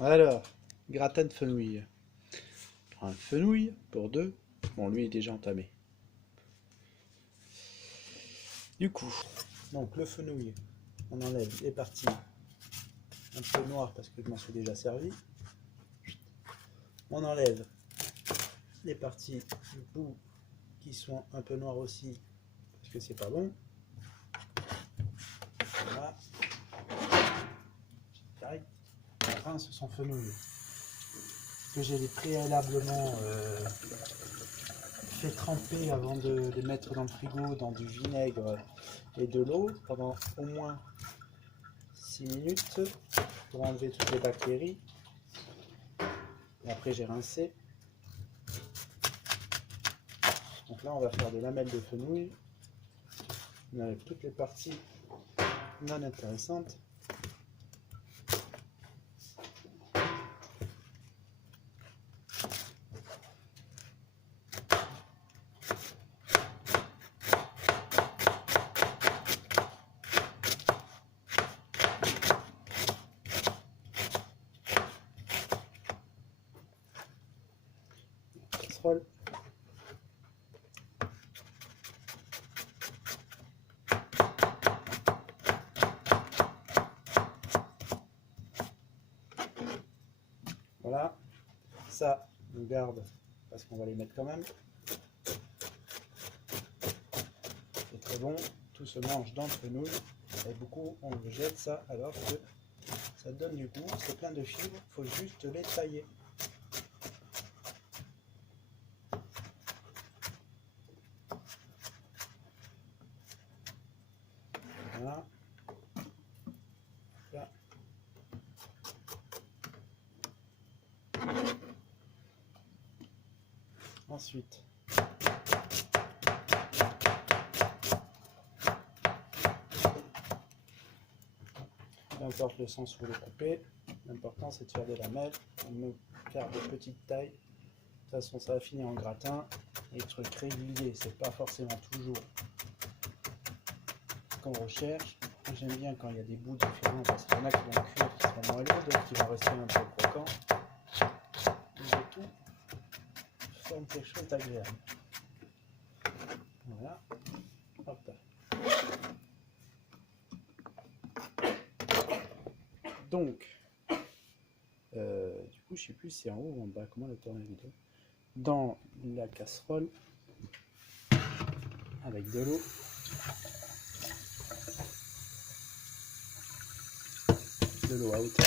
Alors, gratin de fenouil. Je prends un fenouil pour deux. Bon, lui est déjà entamé. Du coup, donc le fenouil, on enlève les parties un peu noires parce que je m'en suis déjà servi. On enlève les parties du bout qui sont un peu noires aussi parce que c'est pas bon. Voilà. On rince son fenouil que j'ai préalablement fait tremper avant de les mettre dans le frigo dans du vinaigre et de l'eau pendant au moins 6 minutes pour enlever toutes les bactéries. Et après j'ai rincé. Donc là on va faire des lamelles de fenouil. On enlève toutes les parties non intéressantes. Casserole. Voilà, ça on garde parce qu'on va les mettre quand même. C'est très bon, tout se mange dans le fenouil et beaucoup on le jette ça alors que ça donne du goût, c'est plein de fibres, il faut juste les tailler. Voilà. Là. Ensuite, peu importe le sens où vous le coupez, l'important c'est de faire des lamelles, de faire de petites tailles. De toute façon, ça va finir en gratin. Les trucs réguliers, c'est pas forcément toujours ce qu'on recherche. J'aime bien quand il y a des bouts différents parce qu'il y en a qui vont cuire qui seront moelleux, d'autres qui vont rester un peu croquants. Et tout forme quelque chose d'agréable. Voilà. Hop. Donc, du coup, je sais plus si c'est en haut ou en bas. Comment la tourner la vidéo? Dans la casserole, avec de l'eau. De l'eau à hauteur.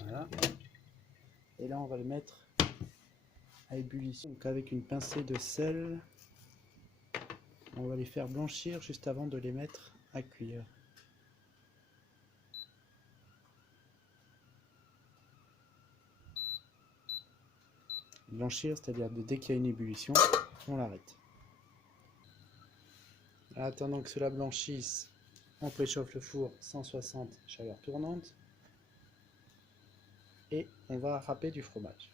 Voilà. Et là, on va le mettre à ébullition. Donc, avec une pincée de sel, on va les faire blanchir juste avant de les mettre à cuire. Blanchir, c'est-à-dire dès qu'il y a une ébullition, on l'arrête. En attendant que cela blanchisse, on préchauffe le four 160 chaleur tournante et on va râper du fromage.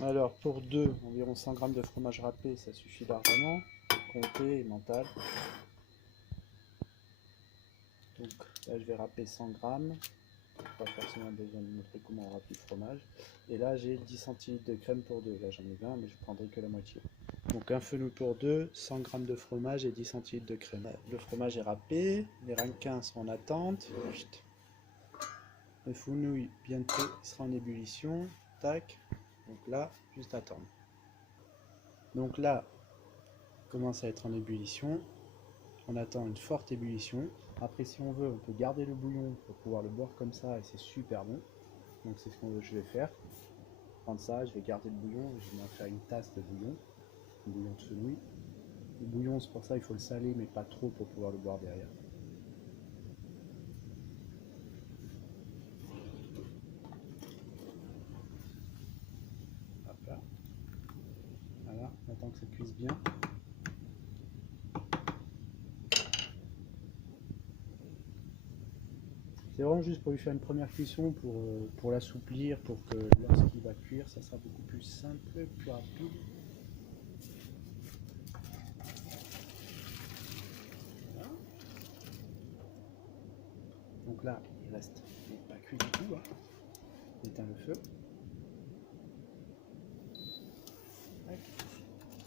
Alors pour environ 100 g de fromage râpé, ça suffit largement, comté et mental. Donc là je vais râper 100 g, pas forcément besoin de montrer comment on râpe du fromage. Et là j'ai 10 centilitres de crème pour deux, là j'en ai 20 mais je prendrai que la moitié. Donc un fenouil pour deux, 100 g de fromage et 10 centilitres de crème. Le fromage est râpé, les ramequins sont en attente. Le fenouil bientôt il sera en ébullition. Tac. Donc là, juste attendre. Donc là, il commence à être en ébullition. On attend une forte ébullition. Après, si on veut, on peut garder le bouillon pour pouvoir le boire comme ça et c'est super bon. Donc c'est ce que je vais faire. Prendre ça, je vais garder le bouillon. Je vais m'en faire une tasse de bouillon. Un bouillon de fenouil. Le bouillon, c'est pour ça il faut le saler, mais pas trop pour pouvoir le boire derrière. Hop là. Voilà, on attend que ça cuise bien. C'est vraiment juste pour lui faire une première cuisson, pour l'assouplir, pour que lorsqu'il va cuire, ça sera beaucoup plus simple, plus rapide. Voilà. Donc là, il reste pas cuit du tout. Hein. On éteint le feu. Tac.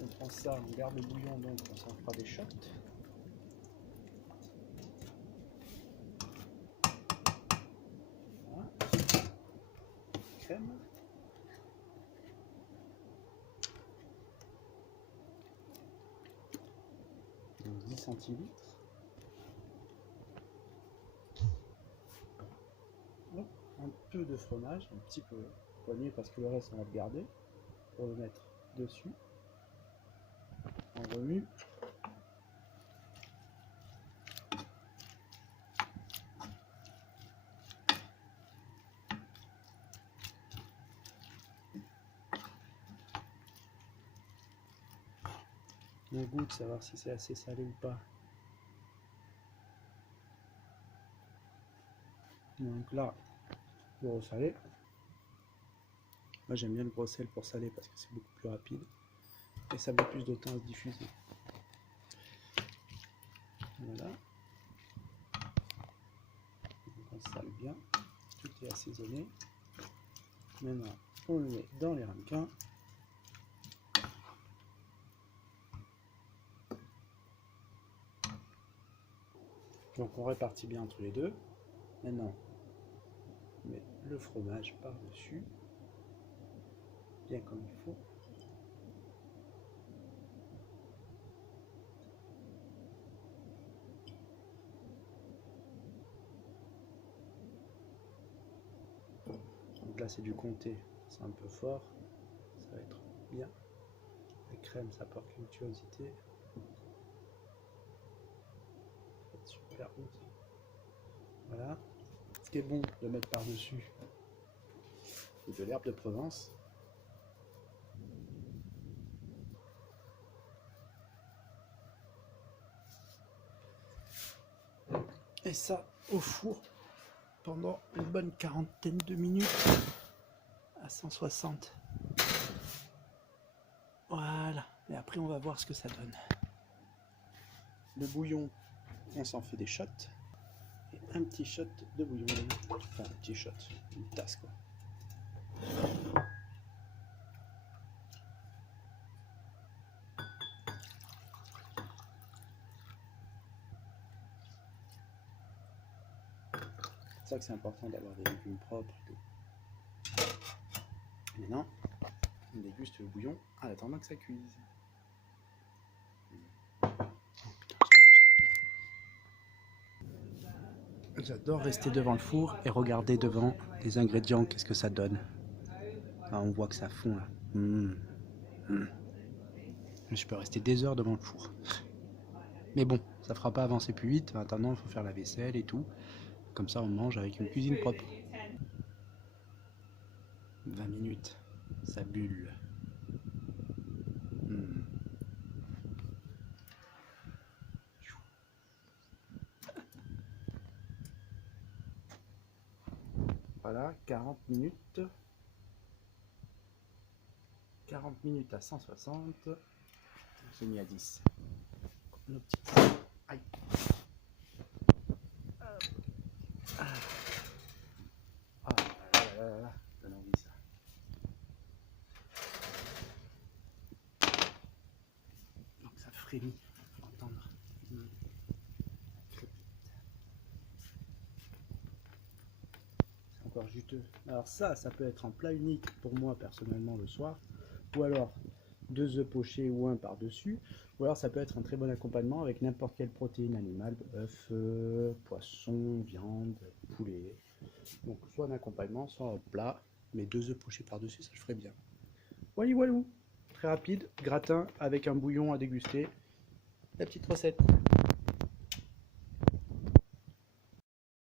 On prend ça, on garde le bouillon, donc on s'en fera des shots. Voilà. Crème. Donc 10 centilitres. Un peu de fromage, un petit peu poigné parce que le reste on va le garder pour le mettre dessus. On remue. On goûte, savoir si c'est assez salé ou pas. Donc là, pour saler. Moi j'aime bien le gros sel pour saler parce que c'est beaucoup plus rapide et ça met plus de temps à se diffuser. Voilà. Donc on sale bien, tout est assaisonné. Maintenant on le met dans les ramequins. Donc on répartit bien entre les deux. Maintenant on met le fromage par-dessus, bien comme il faut. Donc là c'est du comté, c'est un peu fort, ça va être bien. La crème ça apporte l'onctuosité. Ça va être super bon ça. Voilà. Ce qui est bon de mettre par-dessus de l'herbe de Provence. Et ça au four pendant une bonne quarantaine de minutes à 160. Voilà. Et après on va voir ce que ça donne. Le bouillon, on s'en fait des shots. Et un petit shot de bouillon. Enfin un petit shot, une tasse quoi. C'est ça que c'est important d'avoir des légumes propres et tout. Et maintenant, on déguste le bouillon en attendant que ça cuise. J'adore rester devant le four et regarder devant les ingrédients, qu'est-ce que ça donne. Ah, on voit que ça fond là. Je peux rester des heures devant le four. Mais bon, ça fera pas avancer plus vite. En attendant, il faut faire la vaisselle et tout. Comme ça, on mange avec une cuisine propre. 20 minutes, ça bulle. Voilà, 40 minutes. 40 minutes à 160. J'ai mis à 10. Nos petits... Aïe. Ah là là là, donne envie ça. Donc ça frémit, faut entendre. C'est encore juteux. Alors ça peut être un plat unique pour moi personnellement le soir. Ou alors 2 œufs pochés ou un par-dessus. Ou alors ça peut être un très bon accompagnement avec n'importe quelle protéine animale, œuf, poisson, viande, poulet. Donc soit un accompagnement, soit un plat, mais 2 œufs pochés par-dessus, ça je ferait bien. Voilà, très rapide, gratin avec un bouillon à déguster. La petite recette.